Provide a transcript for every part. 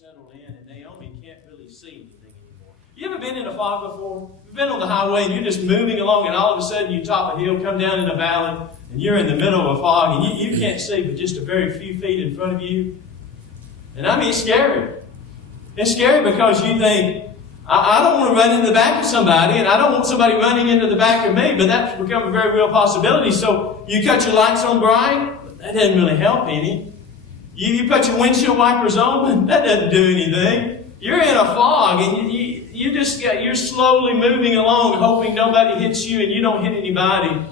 settled in, and Naomi can't really see anything anymore. You ever been in a fog before? You've been on the highway and you're just moving along, and all of a sudden you top a hill, come down in a valley, and you're in the middle of a fog, and you can't see but just a very few feet in front of you. And I mean, it's scary. It's scary because you think, I don't want to run into the back of somebody, and I don't want somebody running into the back of me, but that's become a very real possibility. So you cut your lights on bright, but that doesn't really help any. You put your windshield wipers on, but that doesn't do anything. You're in a fog, and you're slowly moving along, hoping nobody hits you and you don't hit anybody,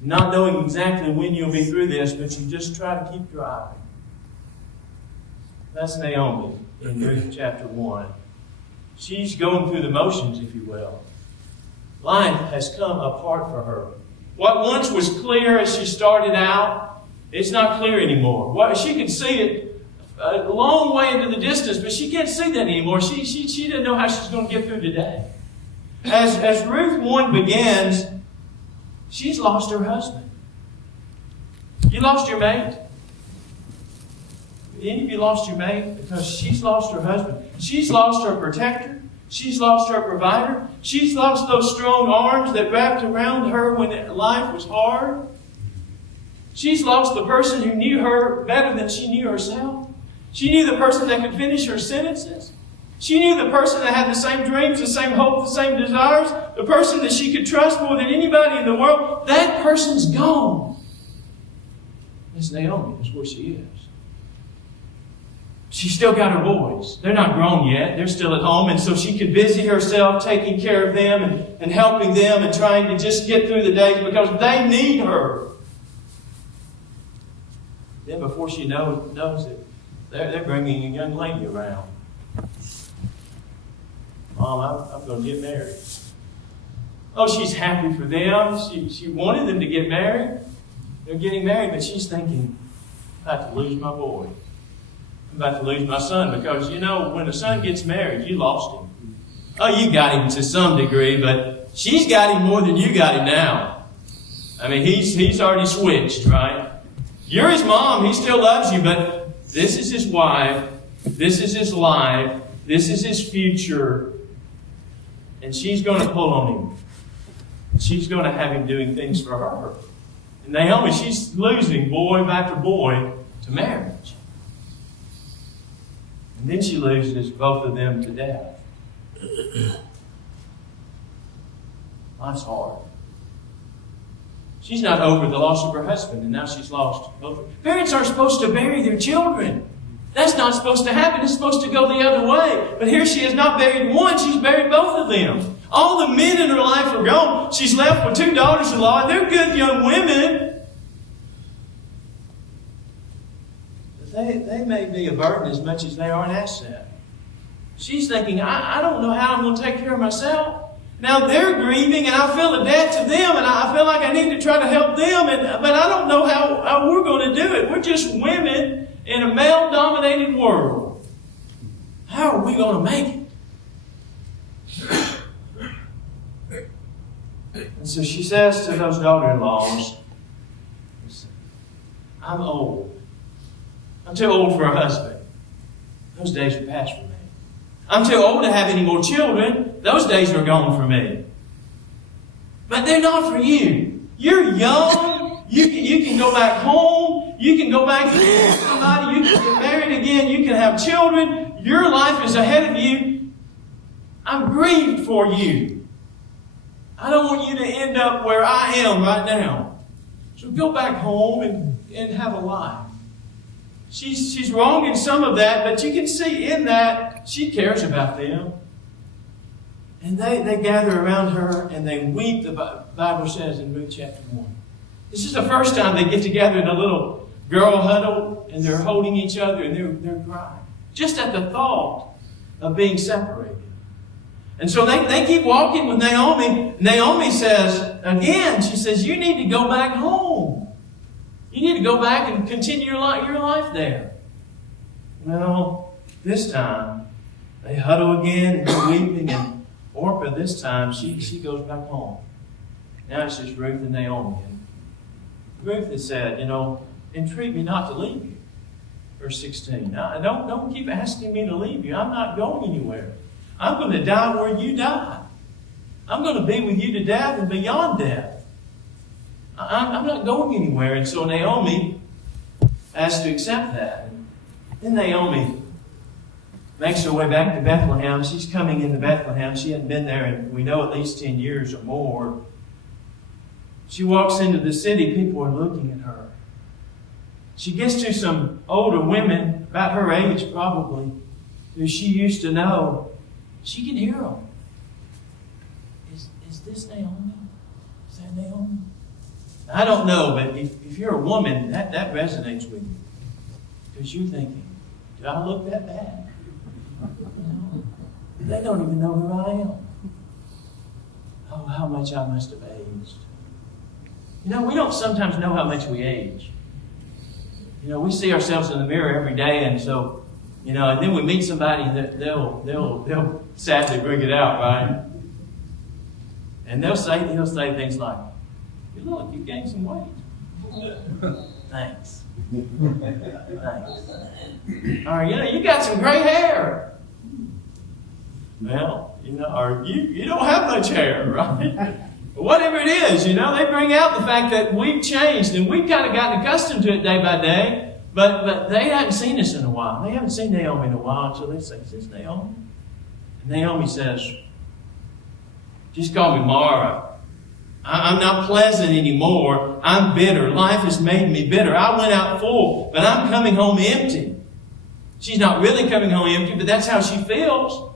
not knowing exactly when you'll be through this, but you just try to keep driving. That's Naomi in Ruth chapter 1. She's going through the motions, if you will. Life has come apart for her. What once was clear as she started out, it's not clear anymore. She could see it a long way into the distance, but she can't see that anymore. She didn't know how she's going to get through today. As Ruth 1 begins, she's lost her husband. You lost your mate. Any of you lost your mate? Because she's lost her husband. She's lost her protector. She's lost her provider. She's lost those strong arms that wrapped around her when life was hard. She's lost the person who knew her better than she knew herself. She knew the person that could finish her sentences. She knew the person that had the same dreams, the same hope, the same desires, the person that she could trust more than anybody in the world. That person's gone. That's Naomi. That's where she is. She's still got her boys. They're not grown yet. They're still at home. And so she could busy herself taking care of them and helping them and trying to just get through the days because they need her. Then before she knows it, they're bringing a young lady around. Mom, I'm going to get married. Oh, she's happy for them. She wanted them to get married. They're getting married, but she's thinking, I'm about to lose my boy. I'm about to lose my son because, when a son gets married, you lost him. Oh, you got him to some degree, but she's got him more than you got him now. I mean, he's already switched, right? You're his mom. He still loves you, but this is his wife. This is his life. This is his future. And she's going to pull on him. She's going to have him doing things for her. And Naomi, she's losing boy after boy to marriage. And then she loses both of them to death. Life's hard. She's not over the loss of her husband, and now she's lost both. Parents aren't supposed to bury their children. That's not supposed to happen. It's supposed to go the other way. But here she has not buried one. She's buried both of them. All the men in her life are gone. She's left with 2 daughters-in-law. They're good young women. But they may be a burden as much as they are an asset. She's thinking, I don't know how I'm going to take care of myself. Now they're grieving, and I feel a debt to them, and I feel like I need to try to help them, but I don't know how we're going to do it. We're just women in a male-dominated world. How are we going to make it? And so she says to those daughter-in-laws, I'm old. I'm too old for a husband. Those days are past for me. I'm too old to have any more children. Those days are gone for me. But they're not for you. You're young. You can go back home. You can go back to somebody. You can get married again. You can have children. Your life is ahead of you. I'm grieved for you. I don't want you to end up where I am right now. So go back home and have a life. She's wrong in some of that, but you can see in that she cares about them. And they gather around her and they weep, the Bible says in Ruth chapter 1. This is the first time they get together in a little girl huddle and they're holding each other and they're crying. Just at the thought of being separated. And so they keep walking with Naomi. Naomi says, again, she says, you need to go back home. You need to go back and continue your life there. Well, this time, they huddle again and they're weeping. And Orpah, this time, she goes back home. Now it's just Ruth and Naomi. And Ruth has said, entreat me not to leave you. Verse 16. Now, don't keep asking me to leave you. I'm not going anywhere. I'm going to die where you die. I'm going to be with you to death and beyond death. I'm not going anywhere. And so Naomi has to accept that. And then Naomi makes her way back to Bethlehem. She's coming into Bethlehem. She hadn't been there in, we know, at least 10 years or more. She walks into the city. People are looking at her. She gets to some older women, about her age probably, who she used to know. She can hear them. Is this Naomi? Is that Naomi? I don't know, but if you're a woman, that resonates with you. Because you're thinking, do I look that bad? They don't even know who I am. Oh, how much I must have aged. We don't sometimes know how much we age. We see ourselves in the mirror every day, and so, and then we meet somebody and they'll sadly bring it out, right? And they'll say things like, "You look, you gained some weight." Thanks. Thanks. Or, you got some gray hair. Well, or you don't have much hair, right? Whatever it is, they bring out the fact that we've changed, and we've kind of gotten accustomed to it day by day, but they hadn't seen us in a while. They haven't seen Naomi in a while, so they say, "Is this Naomi?" And Naomi says, "Just call me Mara. I'm not pleasant anymore. I'm bitter. Life has made me bitter. I went out full, but I'm coming home empty." She's not really coming home empty, but that's how she feels.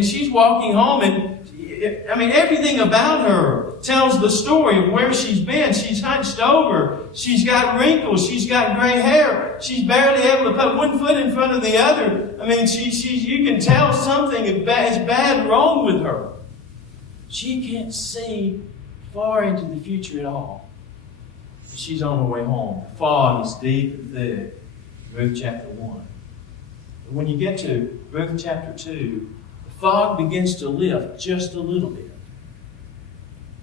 She's walking home, and everything about her tells the story of where she's been. She's hunched over. She's got wrinkles. She's got gray hair. She's barely able to put one foot in front of the other. You can tell something is bad wrong with her. She can't see far into the future at all. She's on her way home. The fog is deep and thick. Ruth chapter 1. But when you get to Ruth chapter 2, the fog begins to lift just a little bit.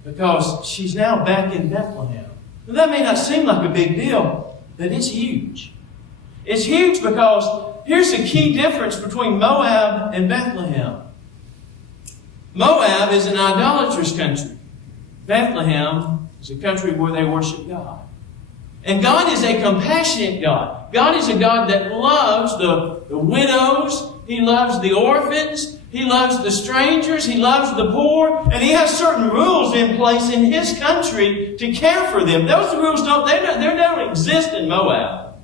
Because she's now back in Bethlehem. Now, that may not seem like a big deal, but it's huge. It's huge because here's the key difference between Moab and Bethlehem. Moab is an idolatrous country. Bethlehem is a country where they worship God. And God is a compassionate God. God is a God that loves the widows. He loves the orphans. He loves the strangers. He loves the poor. And He has certain rules in place in His country to care for them. Those rules don't exist in Moab.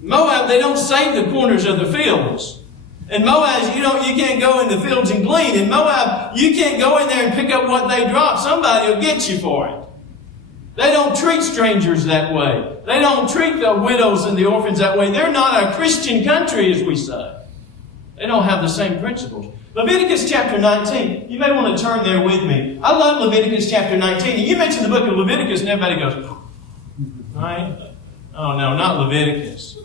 Moab, they don't save the corners of the fields. In Moab, you can't go in the fields and glean. In Moab, you can't go in there and pick up what they drop. Somebody will get you for it. They don't treat strangers that way. They don't treat the widows and the orphans that way. They're not a Christian country, as we say. They don't have the same principles. Leviticus chapter 19. You may want to turn there with me. I love Leviticus chapter 19. You mention the book of Leviticus and everybody goes, right? Oh, no, not Leviticus.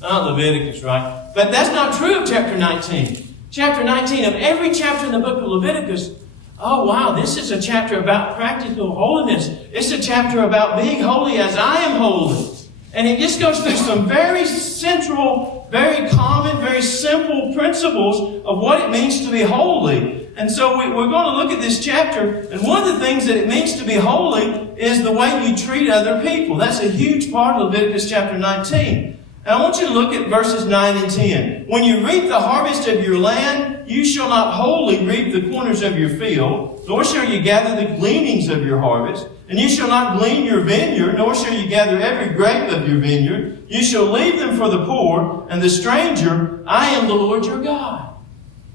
Not Leviticus, right? But that's not true of chapter 19. Chapter 19, of every chapter in the book of Leviticus, oh wow, this is a chapter about practical holiness. It's a chapter about being holy as I am holy. And it just goes through some very central, very common, very simple principles of what it means to be holy. And so we're going to look at this chapter, and one of the things that it means to be holy is the way you treat other people. That's a huge part of Leviticus chapter 19. And I want you to look at verses 9 and 10. When you reap the harvest of your land, you shall not wholly reap the corners of your field, nor shall you gather the gleanings of your harvest. And you shall not glean your vineyard, nor shall you gather every grape of your vineyard. You shall leave them for the poor and the stranger. I am the Lord your God.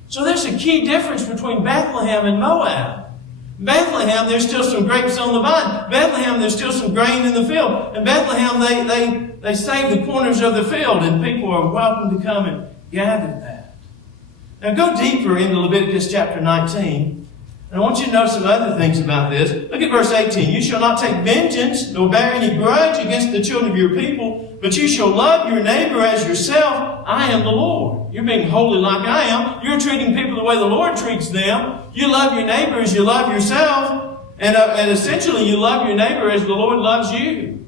So there's a key difference between Bethlehem and Moab. Bethlehem, there's still some grapes on the vine. Bethlehem, there's still some grain in the field. In Bethlehem, they save the corners of the field, and people are welcome to come and gather that. Now go deeper into Leviticus chapter 19. And I want you to know some other things about this. Look at verse 18. You shall not take vengeance, nor bear any grudge against the children of your people, but you shall love your neighbor as yourself. I am the Lord. You're being holy like I am. You're treating people the way the Lord treats them. You love your neighbor as you love yourself. And essentially you love your neighbor as the Lord loves you.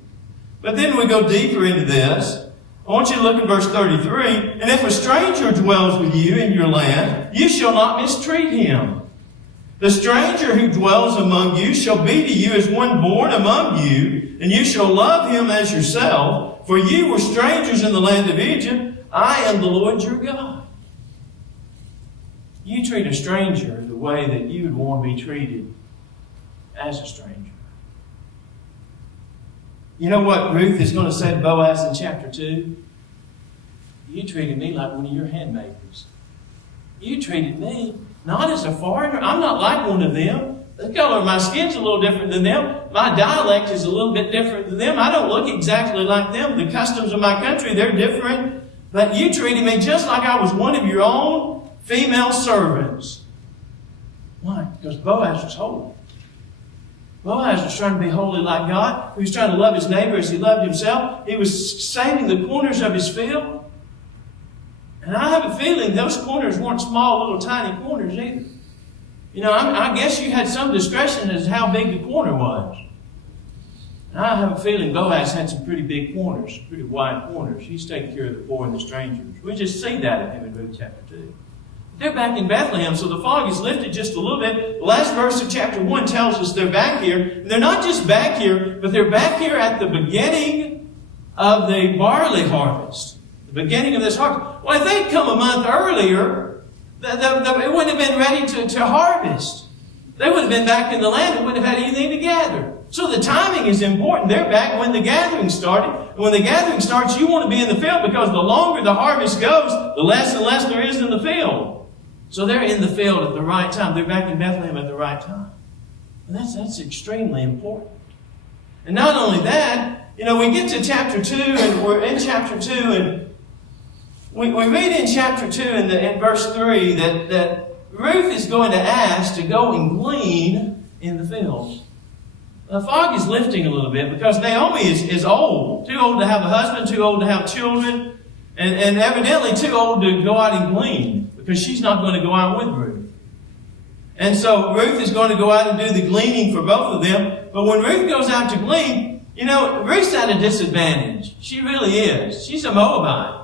But then we go deeper into this. I want you to look at verse 33. And if a stranger dwells with you in your land, you shall not mistreat him. The stranger who dwells among you shall be to you as one born among you, and you shall love him as yourself. For you were strangers in the land of Egypt. I am the Lord your God. You treat a stranger the way that you would want to be treated as a stranger. You know what Ruth is going to say to Boaz in chapter 2? You treated me like one of your handmaidens. You treated me not as a foreigner. I'm not like one of them. The color of my skin's a little different than them. My dialect is a little bit different than them. I don't look exactly like them. The customs of my country, they're different. But you treated me just like I was one of your own female servants. Why? Because Boaz was holy. Boaz was trying to be holy like God. He was trying to love his neighbor as he loved himself. He was saving the corners of his field. And I have a feeling those corners weren't small, little tiny corners either. You know, I guess you had some discretion as to how big the corner was. And I have a feeling Boaz had some pretty big corners, pretty wide corners. He's taking care of the poor and the strangers. We just see that in him in Ruth chapter 2. They're back in Bethlehem, so the fog is lifted just a little bit. The last verse of chapter 1 tells us they're back here. And they're not just back here, but they're back here at the beginning of the barley harvest. The beginning of this harvest. Well, if they'd come a month earlier, it wouldn't have been ready to harvest. They would have been back in the land and wouldn't have had anything to gather. So the timing is important. They're back when the gathering started. And when the gathering starts, you want to be in the field because the longer the harvest goes, the less and less there is in the field. So they're in the field at the right time. They're back in Bethlehem at the right time. And that's extremely important. And not only that, you know, we get to chapter 2, and we're in chapter 2, and we read in chapter 2 in verse 3 that Ruth is going to ask to go and glean in the fields. The fog is lifting a little bit because Naomi is old. Too old to have a husband, too old to have children, and evidently too old to go out and glean because she's not going to go out with Ruth. And so Ruth is going to go out and do the gleaning for both of them. But when Ruth goes out to glean, you know, Ruth's at a disadvantage. She really is. She's a Moabite.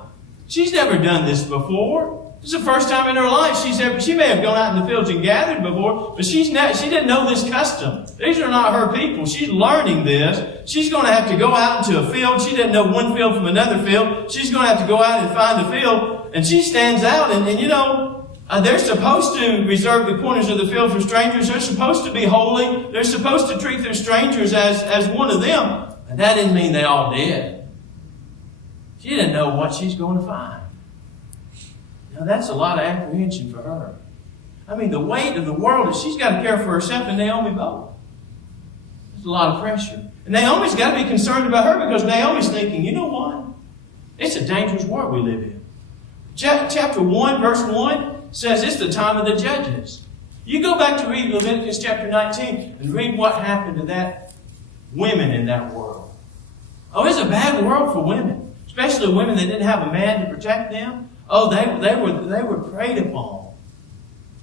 She's never done this before. This is the first time in her life she may have gone out in the fields and gathered before, but she didn't know this custom. These are not her people. She's learning this. She's going to have to go out into a field. She didn't know one field from another field. She's going to have to go out and find a field, and she stands out. And you know, they're supposed to reserve the corners of the field for strangers. They're supposed to be holy. They're supposed to treat their strangers as one of them. And that didn't mean they all did. She didn't know what she's going to find. Now that's a lot of apprehension for her. I mean, the weight of the world is she's got to care for herself and Naomi both. There's a lot of pressure. And Naomi's got to be concerned about her because Naomi's thinking, you know what? It's a dangerous world we live in. Chapter 1, verse 1 says it's the time of the judges. You go back to read Leviticus chapter 19 and read what happened to that women in that world. Oh, it's a bad world for women. Especially women that didn't have a man to protect them. Oh, they were preyed upon.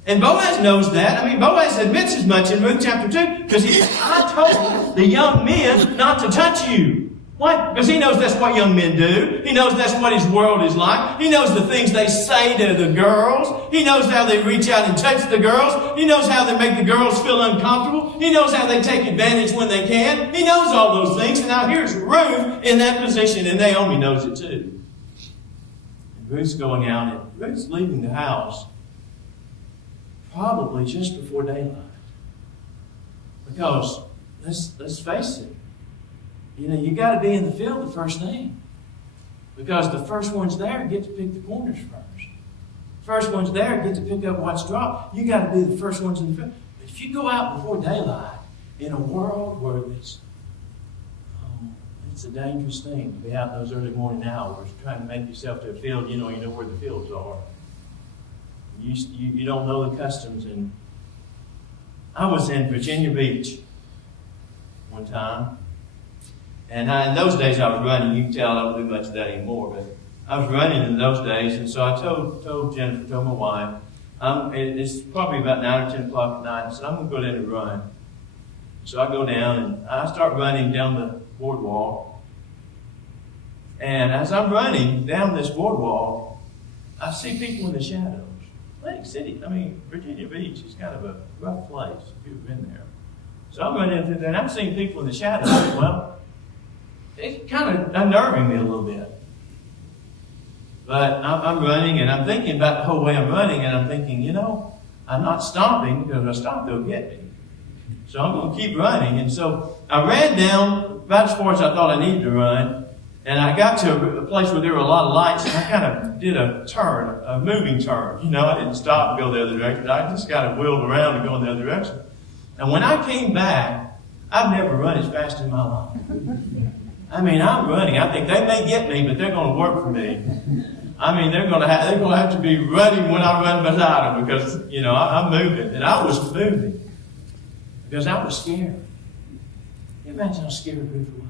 And Boaz knows that. I mean, Boaz admits as much in Ruth chapter 2 because I told the young men not to touch you. Why? Because he knows that's what young men do. He knows that's what his world is like. He knows the things they say to the girls. He knows how they reach out and touch the girls. He knows how they make the girls feel uncomfortable. He knows how they take advantage when they can. He knows all those things. And now here's Ruth in that position, and Naomi knows it too. And Ruth's going out, and Ruth's leaving the house probably just before daylight. Because, let's face it, you know, you got to be in the field the first thing. Because the first ones there get to pick the corners first. First ones there get to pick up what's dropped. You got to be the first ones in the field. But if you go out before daylight in a world where it's a dangerous thing to be out in those early morning hours trying to make yourself to a field, you know where the fields are. You don't know the customs. And I was in Virginia Beach one time. And in those days I was running. You can tell I don't do much of that anymore. But I was running in those days. And so I told Jennifer, told my wife, it's probably about 9 or 10 o'clock at night. I said, I'm going to go down and run. So I go down and I start running down the boardwalk. And as I'm running down this boardwalk, I see people in the shadows. Atlantic City, Virginia Beach is kind of a rough place if you've been there. So I'm running through there, and I'm seeing people in the shadows. Well, it's kind of unnerving me a little bit. But I'm running, and I'm thinking about the whole way I'm running, and I'm thinking, I'm not stopping, because if I stop, they'll get me. So I'm going to keep running. And so I ran down about as far as I thought I needed to run, and I got to a place where there were a lot of lights, and I kind of did a turn, a moving turn. I didn't stop and go the other direction. I just kind of wheeled around and go in the other direction. And when I came back, I've never run as fast in my life. I'm running. I think they may get me, but they're going to work for me. They're going to have to be running when I run beside them because, I'm moving. And I was moving because I was scared. Can you imagine how scared Ruth was?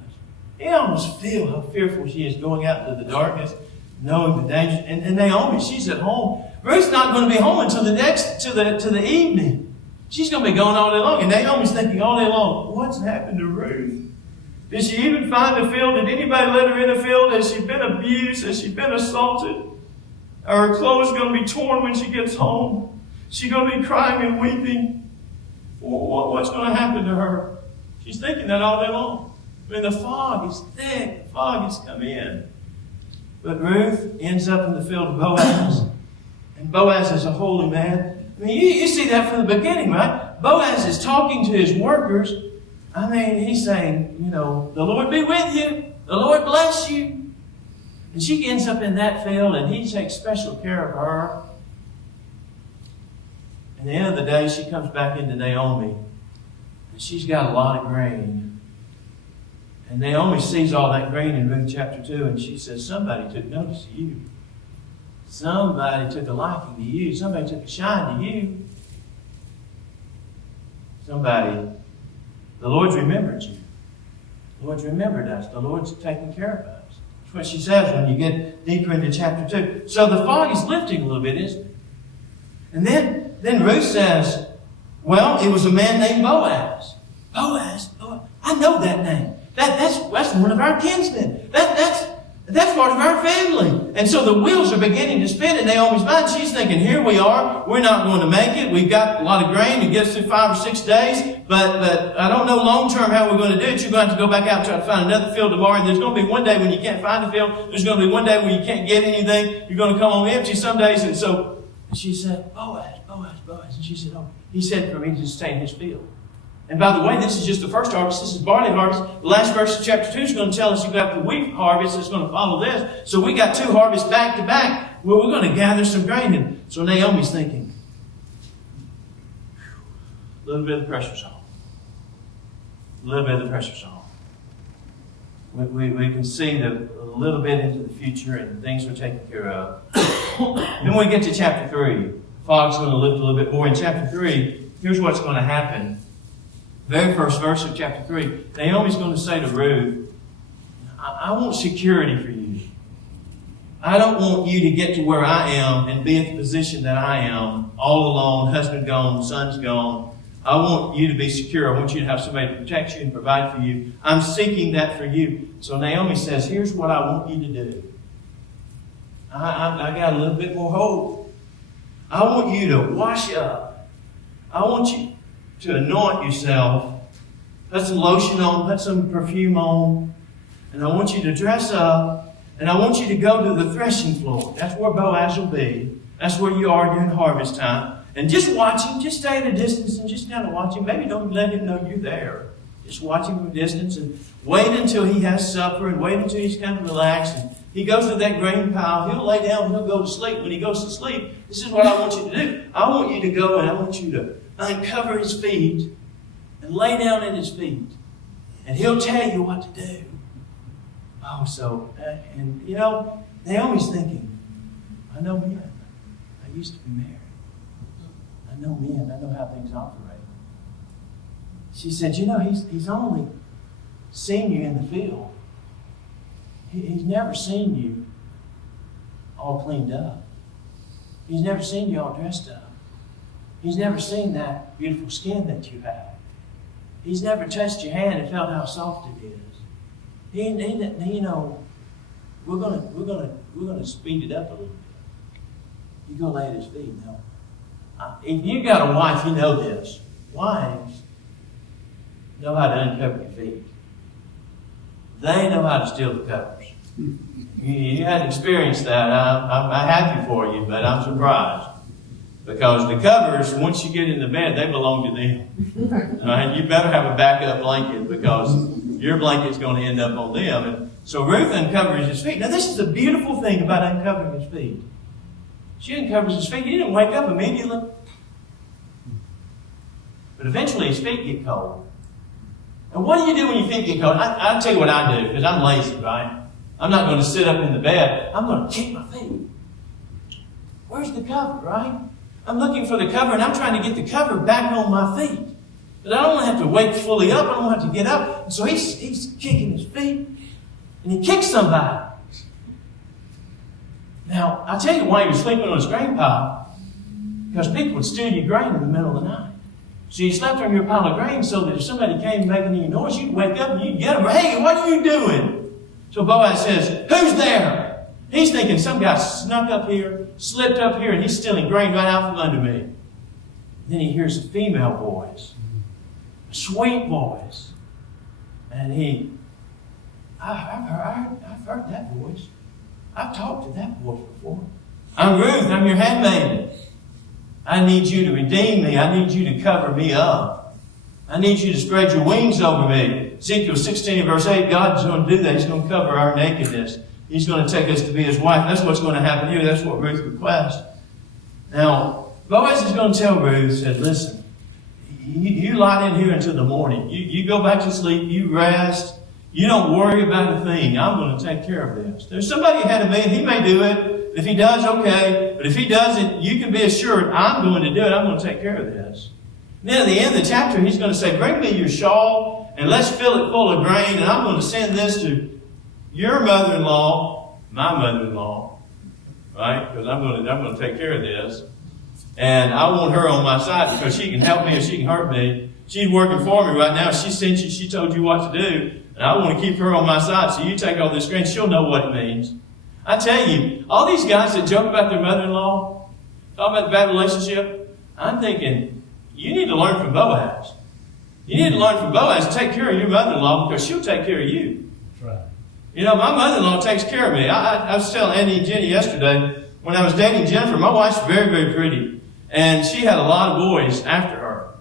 You almost feel how fearful she is going out into the darkness, knowing the danger. And Naomi, she's at home. Ruth's not going to be home until to the evening. She's going to be gone all day long. And Naomi's thinking all day long, what's happened to Ruth? Did she even find the field? Did anybody let her in the field? Has she been abused? Has she been assaulted? Are her clothes going to be torn when she gets home? Is she going to be crying and weeping? What's going to happen to her? She's thinking that all day long. The fog is thick. The fog has come in. But Ruth ends up in the field of Boaz. And Boaz is a holy man. You see that from the beginning, right? Boaz is talking to his workers. He's saying, the Lord be with you. The Lord bless you. And she ends up in that field, and he takes special care of her. At the end of the day, she comes back into Naomi, and she's got a lot of grain. And Naomi sees all that grain in Ruth chapter 2, and she says, somebody took notice of you. Somebody took a liking to you. Somebody took a shine to you. The Lord's remembered you. The Lord's remembered us. The Lord's taking care of us. That's what she says when you get deeper into chapter 2. So the fog is lifting a little bit, isn't it? And then Ruth says, well, it was a man named Boaz. Boaz? I know that name. That's one of our kinsmen. That's part of our family. And so the wheels are beginning to spin in Naomi's mind. She's thinking, here we are. We're not going to make it. We've got a lot of grain to get us through 5 or 6 days. But I don't know long term how we're going to do it. You're going to have to go back out and try to find another field tomorrow. And there's going to be one day when you can't find a field. There's going to be one day when you can't get anything. You're going to come home empty some days. And so she said, Boaz. And she said, he said for me to stay in his field. And by the way, this is just the first harvest. This is barley harvest. The last verse of chapter 2 is going to tell us you've got the wheat harvest that's going to follow this. So we got 2 harvests back to back. Well, we're going to gather some grain. And so Naomi's thinking, a little bit of the pressure's on. A little bit of the pressure's on. We can see a little bit into the future and things are taken care of. Then when we get to chapter 3, fog's going to lift a little bit more. In chapter 3, here's what's going to happen. Very first verse of chapter 3, Naomi's going to say to Ruth, I want security for you. I don't want you to get to where I am and be in the position that I am, all alone, husband gone, son's gone. I want you to be secure. I want you to have somebody to protect you and provide for you. I'm seeking that for you. So Naomi says, here's what I want you to do. I got a little bit more hope. I want you to wash up. I want you to anoint yourself, put some lotion on, put some perfume on, and I want you to dress up, and I want you to go to the threshing floor. That's where Boaz will be. That's where you are during harvest time. And just watch him, just stay at a distance and just kind of watch him. Maybe don't let him know you're there. Just watch him from a distance and wait until he has supper and wait until he's kind of relaxed. And he goes to that grain pile. He'll lay down and he'll go to sleep. When he goes to sleep, this is what I want you to do. I want you to go and I want you to uncover his feet and lay down at his feet. And he'll tell you what to do. Naomi's thinking, I know men. I used to be married. I know men. I know how things operate. She said, he's only seen you in the field. He's never seen you all cleaned up. He's never seen you all dressed up. He's never seen that beautiful skin that you have. He's never touched your hand and felt how soft it is. we're gonna speed it up a little bit. You go lay at his feet. Now, if you got a wife, you know this. Wives know how to uncover your feet. They know how to steal the covers. You hadn't experienced that. I'm happy for you, but I'm surprised. Because the covers, once you get in the bed, they belong to them. All right? You better have a backup blanket because your blanket's going to end up on them. And so Ruth uncovers his feet. Now this is the beautiful thing about uncovering his feet. She uncovers his feet. He didn't wake up immediately. But eventually his feet get cold. And what do you do when your feet get cold? I'll tell you what I do, because I'm lazy, right? I'm not going to sit up in the bed. I'm going to kick my feet. Where's the cover, right? I'm looking for the cover, and I'm trying to get the cover back on my feet. But I don't have to wake fully up. I don't have to get up. And so he's kicking his feet, and he kicks somebody. Now, I'll tell you why he was sleeping on his grain pile. Because people would steal your grain in the middle of the night. So you slept on your pile of grain so that if somebody came making any noise, you'd wake up and you'd get them. Hey, what are you doing? So Boaz says, who's there? He's thinking some guy snuck up here, slipped up here, and he's stealing grain right out from under me. Then he hears a female voice, a sweet voice. And I've heard that voice. I've talked to that voice before. I'm Ruth, I'm your handmaiden. I need you to redeem me. I need you to cover me up. I need you to spread your wings over me. Ezekiel 16 verse 8, God's going to do that. He's going to cover our nakedness. He's going to take us to be his wife. That's what's going to happen here. That's what Ruth requests. Now, Boaz is going to tell Ruth, said, listen, you lie in here until the morning. You go back to sleep. You rest. You don't worry about a thing. I'm going to take care of this. There's somebody ahead of me, and he may do it. If he does, okay. But if he doesn't, you can be assured I'm going to do it. I'm going to take care of this. And then at the end of the chapter, he's going to say, bring me your shawl, and let's fill it full of grain, and I'm going to send this to your mother-in-law, my mother-in-law, right? Because I'm going to take care of this. And I want her on my side because she can help me or she can hurt me. She's working for me right now. She sent you, she told you what to do. And I want to keep her on my side. So you take all this grain, she'll know what it means. I tell you, all these guys that joke about their mother-in-law, talk about the bad relationship, I'm thinking, you need to learn from Boaz. You need to learn from Boaz to take care of your mother-in-law because she'll take care of you. That's right. You know, my mother-in-law takes care of me. I was telling Andy and Jenny yesterday, when I was dating Jennifer, my wife's very, very pretty. And she had a lot of boys after her.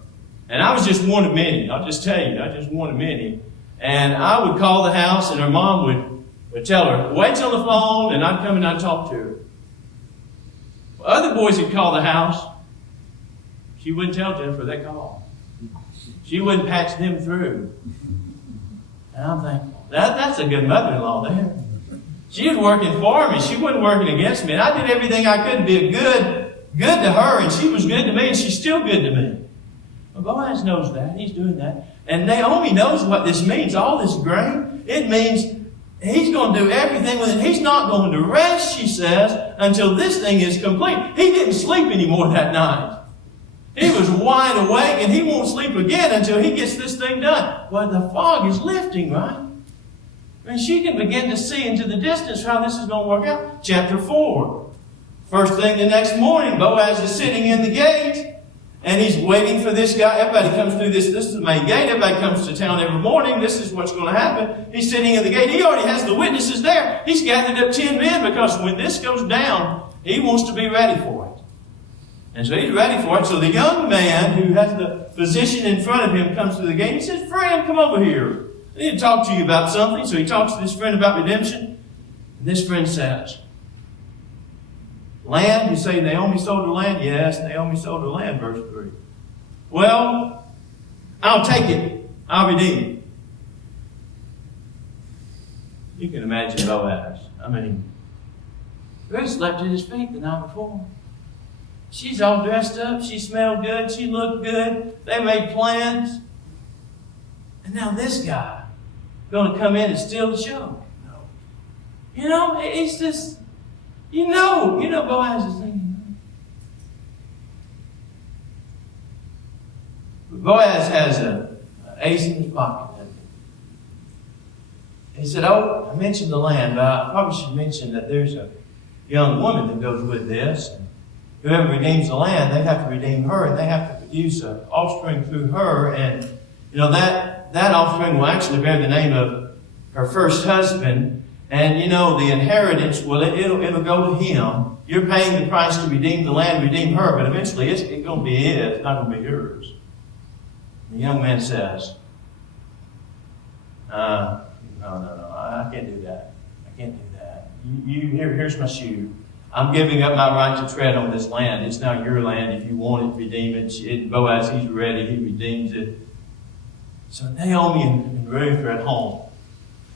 And I was just one of many. I'll just tell you, I just one of many. And I would call the house and her mom would tell her, wait till the phone, and I'd come and I'd talk to her. Well, other boys would call the house. She wouldn't tell Jennifer they called. She wouldn't patch them through. And I'm thinking, that's a good mother-in-law there. She was working for me. She wasn't working against me. And I did everything I could to be good to her, and she was good to me, and she's still good to me. Well, Boaz knows that. He's doing that. And Naomi knows what this means. All this grain, it means he's going to do everything with it. He's not going to rest, she says, until this thing is complete. He didn't sleep anymore that night. He was wide awake, and he won't sleep again until he gets this thing done. Well, the fog is lifting, right? I mean, she can begin to see into the distance how this is going to work out. Chapter 4. First thing the next morning, Boaz is sitting in the gate. And he's waiting for this guy. Everybody comes through this. This is the main gate. Everybody comes to town every morning. This is what's going to happen. He's sitting in the gate. He already has the witnesses there. He's gathered up 10 men because when this goes down, he wants to be ready for it. And so he's ready for it. So the young man who has the physician in front of him comes to the gate. He says, friend, come over here. I need to talk to you about something. So he talks to this friend about redemption. And this friend says, land? You say Naomi sold her land? Yes, Naomi sold her land, verse 3. Well, I'll take it. I'll redeem it. You can imagine Boaz. I mean, Ruth slept at his feet the night before. She's all dressed up. She smelled good. She looked good. They made plans. And now this guy going to come in and steal the show. No. You know, he's just... You know Boaz is thinking. Boaz has an ace in his pocket. He said, oh, I mentioned the land, but I probably should mention that there's a young woman that goes with this. And whoever redeems the land, they have to redeem her, and they have to produce an offspring through her. And, that offspring will actually bear the name of her first husband. And, the inheritance, well, it'll go to him. You're paying the price to redeem the land, redeem her, but eventually it's going to be his. It's not going to be yours. The young man says, no, I can't do that. I can't do that. Here's my shoe. I'm giving up my right to tread on this land. It's now your land. If you want it, redeem it. Boaz, he's ready. He redeems it. So Naomi and Ruth are at home.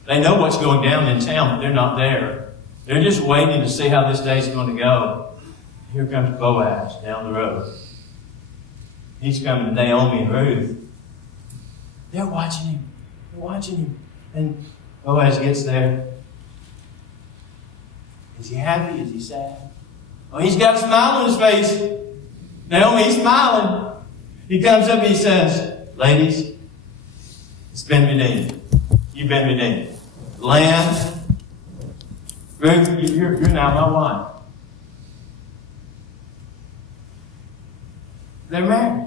They know what's going down in town, but they're not there. They're just waiting to see how this day's going to go. Here comes Boaz down the road. He's coming to Naomi and Ruth. They're watching him. They're watching him. And Boaz gets there. Is he happy? Is he sad? Oh, he's got a smile on his face. Naomi, he's smiling. He comes up and he says, ladies, it's been redeemed. You've been redeemed. Land. Ruth, you're now my wife. They're married.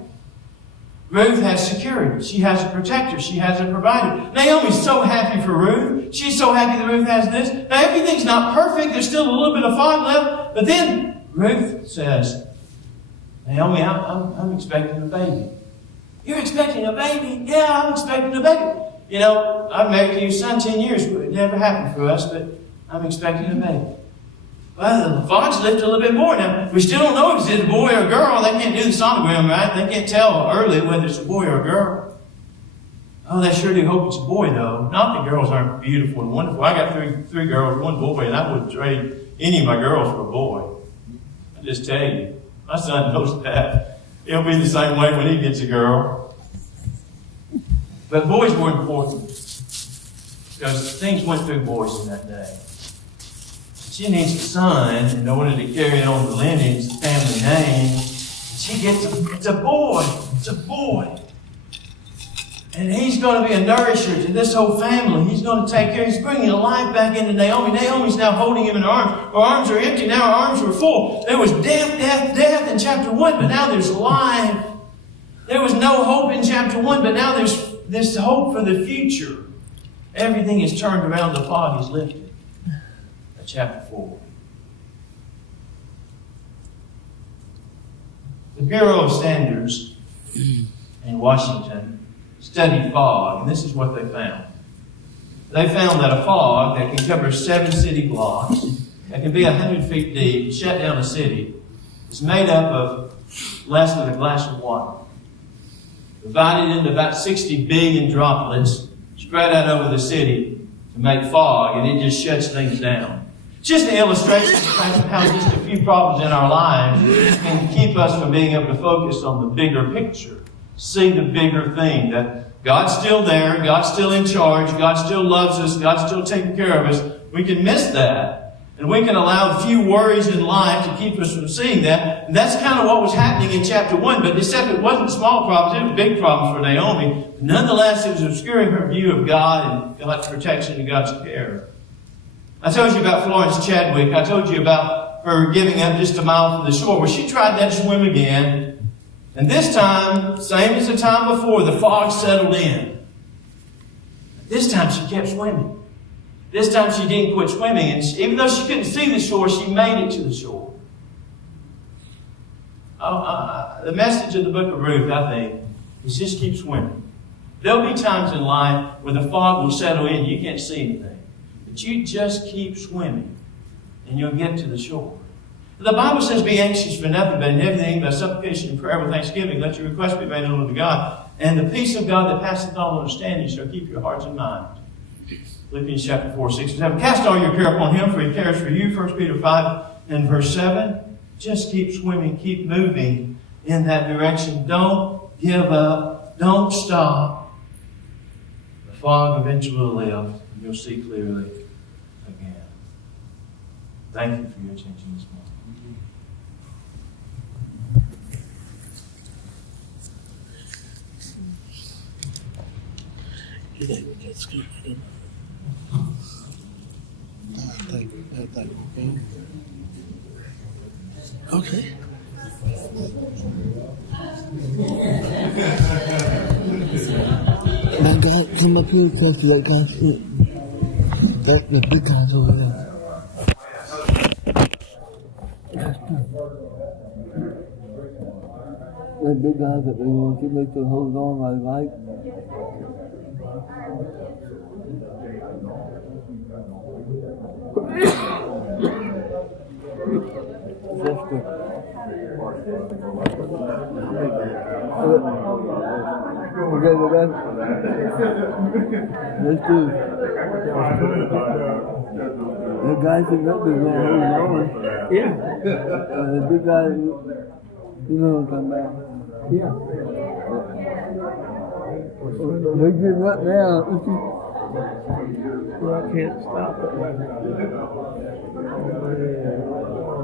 Ruth has security. She has a protector. She has a provider. Naomi's so happy for Ruth. She's so happy that Ruth has this. Now, everything's not perfect. There's still a little bit of fog left. But then Ruth says, Naomi, I'm expecting a baby. You're expecting a baby? Yeah, I'm expecting a baby. I've married to your son 10 years. It never happened for us, but I'm expecting a baby. Well, the fog's lifted a little bit more. Now, we still don't know if it's a boy or a girl. They can't do the sonogram, right? They can't tell early whether it's a boy or a girl. Oh, they sure do hope it's a boy, though. Not that girls aren't beautiful and wonderful. I got three girls, one boy, and I wouldn't trade any of my girls for a boy. I just tell you. My son knows that. He'll be the same way when he gets a girl. But boys were important because things went through boys in that day. She needs a son in order to carry on the lineage, the family name. She gets it's a boy. It's a boy. And he's going to be a nourisher to this whole family. He's going to take care. He's bringing life back into Naomi. Naomi's now holding him in her arms. Her arms are empty. Now her arms are full. There was death in chapter 1, but now there's life. There was no hope in chapter 1, but now there's this hope for the future. Everything is turned around. The fog is lifted. Chapter 4. The Bureau of Standards in Washington studied fog, and this is what they found. They found that a fog that can cover 7 city blocks, that can be 100 feet deep, shut down a city, is made up of less than a glass of water, divided into about 60 billion droplets, spread out over the city to make fog, and it just shuts things down. Just an illustration of how just a few problems in our lives can keep us from being able to focus on the bigger picture. See the bigger thing, that God's still there, God's still in charge, God still loves us, God's still taking care of us. We can miss that. And we can allow a few worries in life to keep us from seeing that. And that's kind of what was happening in chapter 1. But except it wasn't small problems, it was big problems for Naomi. But nonetheless, it was obscuring her view of God and God's protection and God's care. I told you about Florence Chadwick. I told you about her giving up just a mile from the shore. Well, she tried that swim again. And this time, same as the time before, the fog settled in. This time she kept swimming. This time she didn't quit swimming. And even though she couldn't see the shore, she made it to the shore. The message of the book of Ruth, I think, is just keep swimming. There'll be times in life where the fog will settle in. You can't see anything. But you just keep swimming, and you'll get to the shore. The Bible says, be anxious for nothing, but in everything, by supplication and prayer with thanksgiving, let your requests be made known to God. And the peace of God that passeth all understanding shall keep your hearts and minds. Philippians chapter 4, 6 and 7. Cast all your care upon Him, for He cares for you. 1 Peter 5 and verse 7. Just keep swimming, keep moving in that direction. Don't give up. Don't stop. The fog eventually will lift, and you'll see clearly again. Thank you for your attention this morning. That's good. Thank you. Thank you. Okay. Now, guy, come up here and talk to that guy. The big guy's over there. That big guy that they want to make the hold on my life. Okay, let's do it. The guy think that big guy hold on. Yeah. The big guy, you know what I'm talking about. Yeah. They're getting up now. Well, I can't stop it.